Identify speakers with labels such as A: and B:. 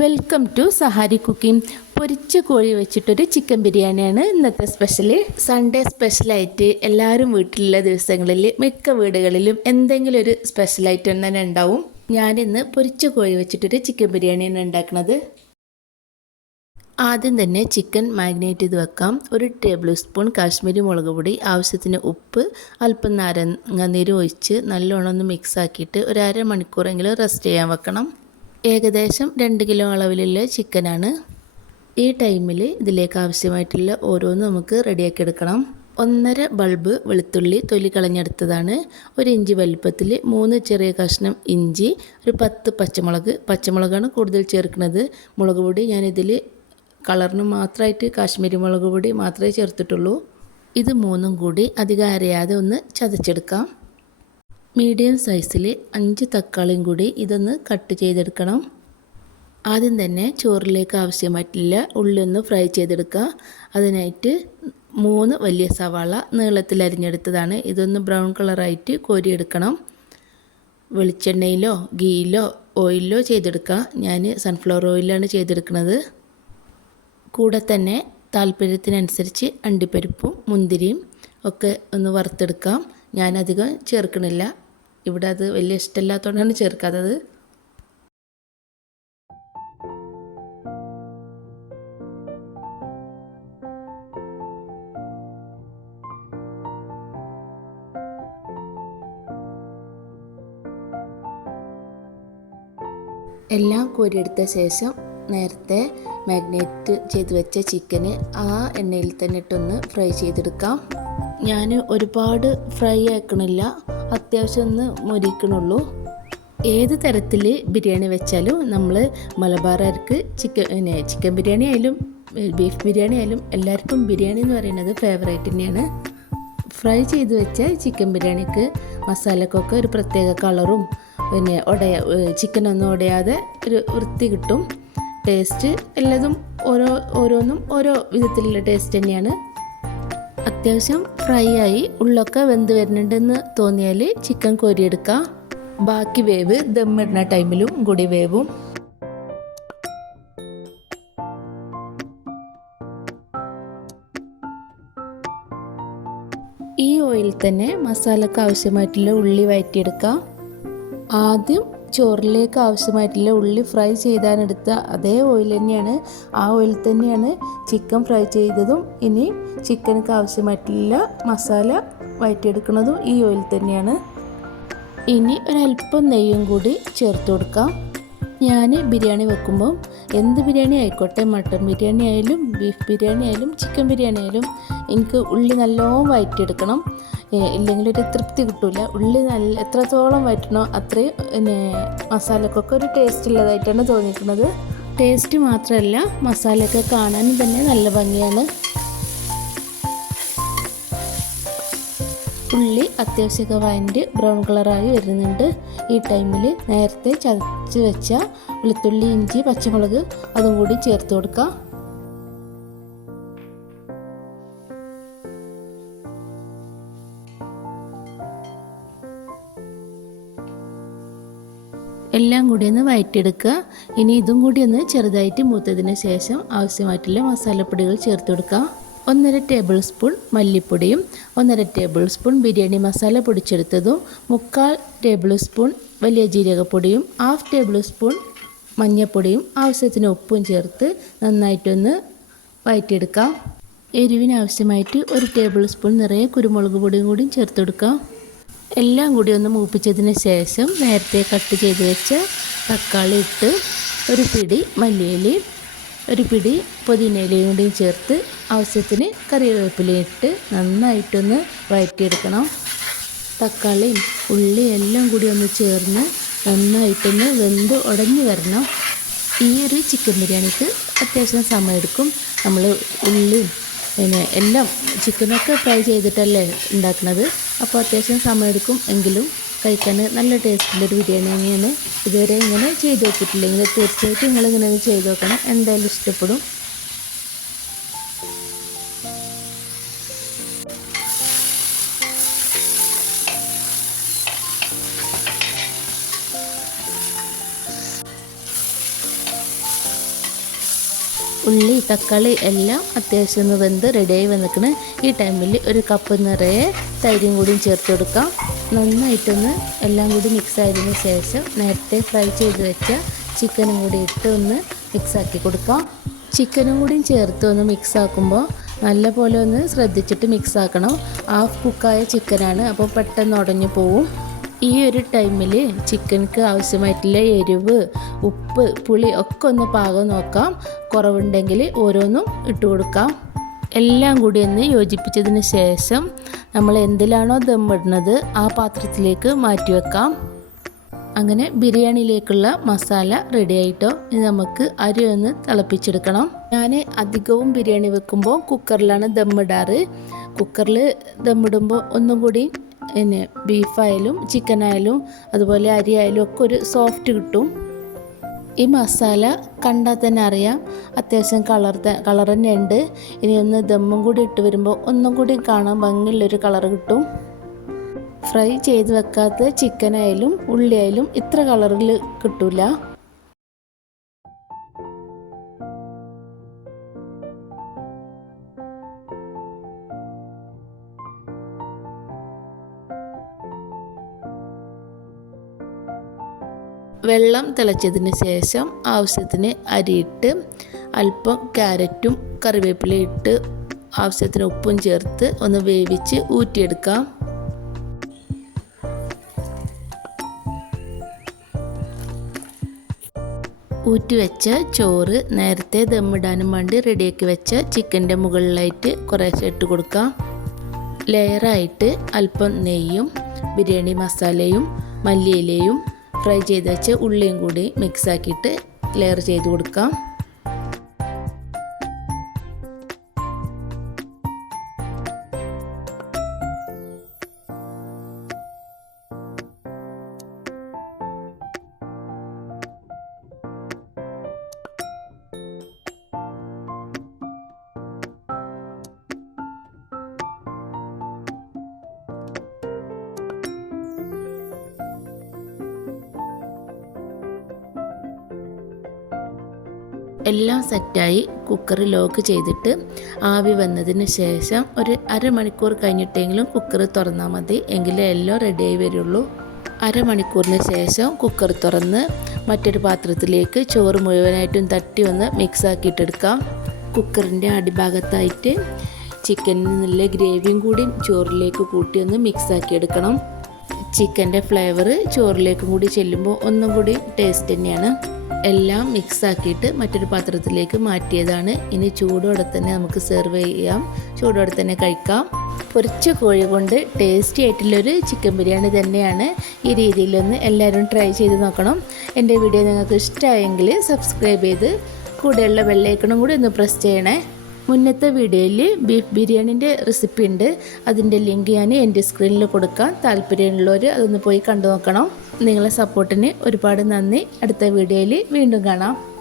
A: Welcome to Sahari cooking പൊരിച്ച കോഴി വെച്ചിട്ടൊരു ചിക്കൻ ബിരിയാണിയാണ് ഇന്നത്തെ സ്പെഷ്യൽ സൺഡേ സ്പെഷ്യലായിട്ട് എല്ലാവരും വീട്ടിലുള്ള ദിവസങ്ങളിൽ മിക്ക വീടുകളിലും എന്തെങ്കിലും ഒരു സ്പെഷ്യൽ ഐറ്റം തന്നെ ഉണ്ടാവും. ഞാനിന്ന് പൊരിച്ച കോഴി വെച്ചിട്ടൊരു ചിക്കൻ ബിരിയാണിയാണ് ഉണ്ടാക്കുന്നത് ആദ്യം തന്നെ ചിക്കൻ മാഗ്നേറ്റ് ചെയ്ത് വെക്കാം. ഒരു ടേബിൾ സ്പൂൺ കാശ്മീരി മുളക് പൊടി ആവശ്യത്തിന് ഉപ്പ് അല്പം നാരങ്ങ നീര് ഒഴിച്ച് നല്ലോണം ഒന്ന് മിക്സ് ആക്കിയിട്ട് ഒരു അരമണിക്കൂറെങ്കിലും റെസ്റ്റ് ചെയ്യാൻ വെക്കണം. ഏകദേശം രണ്ട് കിലോ അളവിലുള്ള ചിക്കനാണ്. ഈ ടൈമിൽ ഇതിലേക്ക് ആവശ്യമായിട്ടുള്ള ഓരോന്ന് നമുക്ക് റെഡിയാക്കി എടുക്കണം. ഒന്നര ബൾബ് വെളുത്തുള്ളി തൊലി കളഞ്ഞെടുത്തതാണ്. ഒരു ഇഞ്ചി വലുപ്പത്തിൽ മൂന്ന് ചെറിയ കഷ്ണം ഇഞ്ചി ഒരു പത്ത് പച്ചമുളക്. പച്ചമുളകാണ് കൂടുതൽ ചേർക്കുന്നത്. മുളക് പൊടി ഞാനിതിൽ കളറിന് മാത്രമായിട്ട് കാശ്മീരി മുളക് പൊടി മാത്രമേ ചേർത്തിട്ടുള്ളൂ. ഇത് മൂന്നും കൂടി അധികം അരയാതെ ഒന്ന് ചതച്ചെടുക്കാം. മീഡിയം സൈസിൽ അഞ്ച് തക്കാളിയും കൂടി ഇതൊന്ന് കട്ട് ചെയ്തെടുക്കണം. ആദ്യം തന്നെ ചോറിലേക്ക് ആവശ്യമായിട്ടില്ല ഉള്ളി ഒന്ന് ഫ്രൈ ചെയ്തെടുക്കുക. അതിനായിട്ട് മൂന്ന് വലിയ സവാള നീളത്തിൽ അരിഞ്ഞെടുത്തതാണ്. ഇതൊന്ന് ബ്രൗൺ കളറായിട്ട് കോരിയെടുക്കണം. വെളിച്ചെണ്ണയിലോ ഗീയിലോ ഓയിലോ ചെയ്തെടുക്കുക. ഞാൻ സൺഫ്ലവർ ഓയിലാണ് ചെയ്തെടുക്കുന്നത്. കൂടെ തന്നെ താല്പര്യത്തിനനുസരിച്ച് അണ്ടിപ്പരിപ്പും മുന്തിരിയും ഒക്കെ ഒന്ന് വറുത്തെടുക്കാം. ഞാനധികം ചേർക്കണില്ല. ഇവിടെ അത് വലിയ ഇഷ്ടമില്ലാത്തതുകൊണ്ടാണ് ചേർക്കാത്തത്. എല്ലാം കോരിയെടുത്ത ശേഷം നേരത്തെ മാഗ്നേറ്റ് ചെയ്ത് വെച്ച ചിക്കന് ആ എണ്ണയിൽ തന്നെ ഇട്ടൊന്ന് ഫ്രൈ ചെയ്തെടുക്കാം. ഞാൻ ഒരുപാട് ഫ്രൈ ആക്കണില്ല. അത്യാവശ്യം ഒന്ന് മുരിക്കണുള്ളൂ. ഏത് തരത്തിൽ ബിരിയാണി വെച്ചാലും നമ്മൾ മലബാറുകാർക്ക് ചിക്കൻ പിന്നെ ചിക്കൻ ബിരിയാണി ആയാലും ബീഫ് ബിരിയാണി ആയാലും എല്ലാവർക്കും ബിരിയാണി എന്ന് പറയുന്നത് ഫേവറേറ്റ് തന്നെയാണ്. ഫ്രൈ ചെയ്ത് വെച്ച ചിക്കൻ ബിരിയാണിക്ക് മസാലക്കൊക്കെ ഒരു പ്രത്യേക കളറും പിന്നെ ഉടയ ചിക്കനൊന്നും ഉടയാതെ ഒരു വൃത്തി കിട്ടും. ടേസ്റ്റ് എല്ലാതും ഓരോ ഓരോന്നും ഓരോ വിധത്തിലുള്ള ടേസ്റ്റ് തന്നെയാണ്. അത്യാവശ്യം ഫ്രൈ ആയി ഉള്ളൊക്കെ വെന്ത് വരുന്നുണ്ടെന്ന് തോന്നിയാൽ ചിക്കൻ കോരിയെടുക്കുക ബാക്കി വേവ് ദമ്മിടുന്ന ടൈമിലും കൂടി വേവും. ഈ ഓയിൽ തന്നെ മസാലക്ക് ആവശ്യമായിട്ടുള്ള ഉള്ളി വഴറ്റിയെടുക്കാം ആദ്യം ചോറിലേക്ക് ആവശ്യമായിട്ടുള്ള ഉള്ളി ഫ്രൈ ചെയ്താനെടുത്ത അതേ ഓയിൽ തന്നെയാണ്. ആ ഓയിൽ തന്നെയാണ് ചിക്കൻ ഫ്രൈ ചെയ്തതും. ഇനി ചിക്കനക്ക് ആവശ്യമായിട്ടുള്ള മസാല വയറ്റിയെടുക്കുന്നതും ഈ ഓയിൽ തന്നെയാണ്. ഇനി ഒരല്പം നെയ്യും കൂടി ചേർത്ത് കൊടുക്കാം. ഞാൻ ബിരിയാണി വെക്കുമ്പോൾ എന്ത് ബിരിയാണി ആയിക്കോട്ടെ മട്ടൻ ബിരിയാണി ആയാലും ബീഫ് ബിരിയാണി ആയാലും ചിക്കൻ ബിരിയാണി ആയാലും എനിക്ക് ഉള്ളി നല്ലോണം വയറ്റിയെടുക്കണം. ഇല്ലെങ്കിൽ ഒരു തൃപ്തി കിട്ടില്ല ഉള്ളി നല്ല എത്രത്തോളം വയറ്റണോ അത്രയും പിന്നെ മസാലക്കൊക്കെ ഒരു ടേസ്റ്റ് ഉള്ളതായിട്ടാണ് തോന്നിയിട്ടുള്ളത്. ടേസ്റ്റ് മാത്രമല്ല മസാലയൊക്കെ കാണാനും തന്നെ നല്ല ഭംഗിയാണ്. ഉള്ളി അത്യാവശ്യമൊക്കെ വഴന്റെ ബ്രൗൺ കളറായി വരുന്നുണ്ട്. ഈ ടൈമിൽ നേരത്തെ ചതച്ച് വെച്ച വെളുത്തുള്ളി ഇഞ്ചി പച്ചമുളക് അതും കൂടി ചേർത്ത് കൊടുക്കുക എല്ലാം കൂടി ഒന്ന് വഴറ്റിയെടുക്കുക ഇനി ഇതും കൂടി ഒന്ന് ചെറുതായിട്ട് മൂത്തതിന് ശേഷം ആവശ്യമായിട്ടുള്ള മസാലപ്പൊടികൾ ചേർത്ത് കൊടുക്കുക ഒന്നര ടേബിൾ സ്പൂൺ മല്ലിപ്പൊടിയും ഒന്നര ടേബിൾ സ്പൂൺ ബിരിയാണി മസാല പൊടിച്ചെടുത്തതും മുക്കാൽ ടേബിൾ സ്പൂൺ വലിയ ജീരകപ്പൊടിയും ഹാഫ് ടേബിൾ സ്പൂൺ മഞ്ഞൾപ്പൊടിയും ആവശ്യത്തിന് ഉപ്പും ചേർത്ത് നന്നായിട്ടൊന്ന് വഴറ്റിയെടുക്കാം എരിവിന് ആവശ്യമായിട്ട് ഒരു ടേബിൾ സ്പൂൺ നിറയെ കുരുമുളക് പൊടിയും കൂടിയും ചേർത്ത് കൊടുക്കാം. എല്ലാം കൂടി ഒന്ന് മൂപ്പിച്ചതിന് ശേഷം നേരത്തെ കട്ട് ചെയ്ത് വെച്ച തക്കാളി ഇട്ട് ഒരു പിടി മല്ലിയിലയും ഒരു പിടി പുതിനയിലയും കൂടിയും ചേർത്ത് ആവശ്യത്തിന് കറിവേപ്പിലയിട്ട് നന്നായിട്ടൊന്ന് വഴറ്റിയെടുക്കണം. തക്കാളിയും ഉള്ളി എല്ലാം കൂടി ഒന്ന് ചേർന്ന് നന്നായിട്ടൊന്ന് വെന്ത് ഉടഞ്ഞു വരണം. ഈ ഒരു ചിക്കൻ ബിരിയാണിക്ക് അത്യാവശ്യം സമയമെടുക്കും നമ്മൾ ഉള്ളിയും പിന്നെ എല്ലാം ചിക്കനൊക്കെ ഫ്രൈ ചെയ്തിട്ടല്ലേ ഉണ്ടാക്കുന്നത് അപ്പോൾ അത്യാവശ്യം സമയമെടുക്കും എങ്കിലും കഴിക്കാൻ നല്ല ടേസ്റ്റുള്ളൊരു ബിരിയാണി തന്നെയാണ്. ഇതുവരെ ഇങ്ങനെ ചെയ്ത് നോക്കിയിട്ടില്ലെങ്കിൽ തീർച്ചയായിട്ടും നിങ്ങളിങ്ങനെ ചെയ്ത് നോക്കണം. എന്തായാലും ഇഷ്ടപ്പെടും. ഉള്ളി തക്കാളി എല്ലാം അത്യാവശ്യം ഒന്ന് വെന്ത് റെഡിയായി വന്നിക്കണ് ഈ ടൈമിൽ ഒരു കപ്പ് നിറയെ തൈരും കൂടിയും ചേർത്ത് കൊടുക്കാം. നന്നായിട്ടൊന്ന് എല്ലാം കൂടി മിക്സ് ആയതിനു ശേഷം നേരത്തെ ഫ്രൈ ചെയ്ത് വെച്ച ചിക്കനും കൂടി ഇട്ട് ഒന്ന് മിക്സാക്കി കൊടുക്കാം. ചിക്കനും കൂടി ചേർത്ത് ഒന്ന് മിക്സ് ആക്കുമ്പോൾ നല്ല പോലെ ഒന്ന് ശ്രദ്ധിച്ചിട്ട് മിക്സ് ആക്കണം. ഹാഫ് കുക്കായ ചിക്കനാണ് അപ്പോൾ പെട്ടെന്ന് ഉടഞ്ഞു പോവും. ഈ ഒരു ടൈമിൽ ചിക്കൻക്ക് ആവശ്യമായിട്ടുള്ള എരിവ് ഉപ്പ് പുളി ഒക്കെ ഒന്ന് പാകം നോക്കാം. കുറവുണ്ടെങ്കിൽ ഓരോന്നും ഇട്ട് കൊടുക്കാം. എല്ലാം കൂടി ഒന്ന് യോജിപ്പിച്ചതിന് ശേഷം നമ്മൾ എന്തിലാണോ ദമ്മിടുന്നത് ആ പാത്രത്തിലേക്ക് മാറ്റി വെക്കാം. അങ്ങനെ ബിരിയാണിയിലേക്കുള്ള മസാല റെഡി ആയിട്ടോ? ഇനി നമുക്ക് അരി ഒന്ന് തിളപ്പിച്ചെടുക്കണം. ഞാൻ അധികവും ബിരിയാണി വെക്കുമ്പോൾ കുക്കറിലാണ് ദമ്മിടാറ്. കുക്കറിൽ ദമ്മിടുമ്പോൾ ഒന്നും കൂടി പിന്നെ ബീഫായാലും ചിക്കനായാലും അതുപോലെ അരിയായാലും ഒക്കെ ഒരു സോഫ്റ്റ് കിട്ടും. ഈ മസാല കണ്ടാൽ തന്നെ അറിയാം. അത്യാവശ്യം കളർ കളർ തന്നെ ഉണ്ട്. ഇനി ഒന്ന് ദമ്മും കൂടി ഇട്ട് വരുമ്പോൾ ഒന്നും കൂടി കാണാൻ ഭംഗിയുള്ളൊരു കളർ കിട്ടും. ഫ്രൈ ചെയ്ത് വെക്കാത്ത ചിക്കനായാലും ഉള്ളിയായാലും ഇത്ര കളറിൽ കിട്ടൂല. വെള്ളം തിളച്ചതിന് ശേഷം ആവശ്യത്തിന് അരിയിട്ട് അല്പം ക്യാരറ്റും കറിവേപ്പിലയും ഇട്ട് ആവശ്യത്തിന് ഉപ്പും ചേർത്ത് ഒന്ന് വേവിച്ച് ഊറ്റിയെടുക്കാം. ഊറ്റി വെച്ച ചോറ് നേരത്തെ ദമ്മിടാനും വേണ്ടി റെഡിയാക്കി വെച്ച ചിക്കന്റെ മുകളിലായിട്ട് കുറേശ്ശെ ഇട്ട് കൊടുക്കാം. ലെയറായിട്ട് അല്പം നെയ്യും ബിരിയാണി മസാലയും മല്ലിയിലയും ഫ്രൈ ചെയ്ത് വെച്ച് ഉള്ളിയും കൂടി മിക്സ് ആക്കിയിട്ട് ലെയർ ചെയ്ത് കൊടുക്കാം. എല്ലാം സെറ്റായി കുക്കർ ലോക്ക് ചെയ്തിട്ട് ആവി വന്നതിന് ശേഷം ഒരു അരമണിക്കൂർ കഴിഞ്ഞിട്ടെങ്കിലും കുക്കർ തുറന്നാൽ മതി. എങ്കിലേ എല്ലാം റെഡിയായി വരുള്ളൂ. അരമണിക്കൂറിന് ശേഷം കുക്കർ തുറന്ന് മറ്റൊരു പാത്രത്തിലേക്ക് ചോറ് മുഴുവനായിട്ടും തട്ടി ഒന്ന് മിക്സ് ആക്കിയിട്ടെടുക്കാം. കുക്കറിന്റെ അടിഭാഗത്തായിട്ട് ചിക്കനിൽ നല്ല ഗ്രേവിയും കൂടി ചോറിലേക്ക് കൂട്ടി ഒന്ന് മിക്സ് ആക്കി എടുക്കണം ചിക്കന്റെ ഫ്ലേവർ ചോറിലേക്കും കൂടി ചെല്ലുമ്പോൾ ഒന്നും കൂടി ടേസ്റ്റ് തന്നെയാണ്. എല്ലാം മിക്സ് ആക്കിയിട്ട് മറ്റൊരു പാത്രത്തിലേക്ക് മാറ്റിയതാണ്. ഇനി ചൂടോടെ തന്നെ നമുക്ക് സെർവ് ചെയ്യാം. ചൂടോടെ തന്നെ കഴിക്കാം. കുറച്ച് കോഴി കൊണ്ട് ടേസ്റ്റി ആയിട്ടുള്ളൊരു ചിക്കൻ ബിരിയാണി തന്നെയാണ് ഈ രീതിയിലൊന്ന് എല്ലാവരും ട്രൈ ചെയ്ത് നോക്കണം. എന്റെ വീഡിയോ നിങ്ങൾക്ക് ഇഷ്ടമായെങ്കിൽ സബ്സ്ക്രൈബ് ചെയ്ത് കൂടെയുള്ള വെള്ളേക്കണം കൂടി ഒന്ന് പ്രസ് ചെയ്യണേ. മുന്നത്തെ വീഡിയോയിൽ ബീഫ് ബിരിയാണിന്റെ റെസിപ്പി ഉണ്ട്. അതിന്റെ ലിങ്ക് ഞാൻ എന്റെ സ്ക്രീനിൽ കൊടുക്കാം. താല്പര്യമുള്ളവർ അതൊന്ന് പോയി കണ്ടു നോക്കണം. നിങ്ങളെ സപ്പോർട്ടിന് ഒരുപാട് നന്ദി. അടുത്ത വീഡിയോയിൽ വീണ്ടും കാണാം.